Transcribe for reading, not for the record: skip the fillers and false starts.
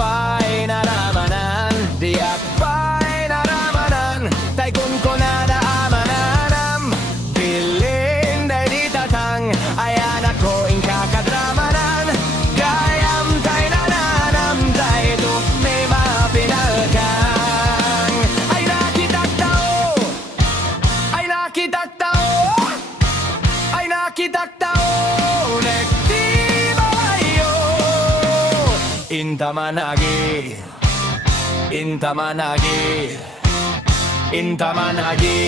pa'y naramanan, di at pa'y naramanan, tay kun ko na daamananam, pilin day di tatang, ayan ako ing kakadramanan, kayam tay nananam, tay to may mapinalkang. Ay nakitak tao, ay nakitak tao, ay nakitak tao, nekti malayo. Intamanagi, intamanagi, intamanagi.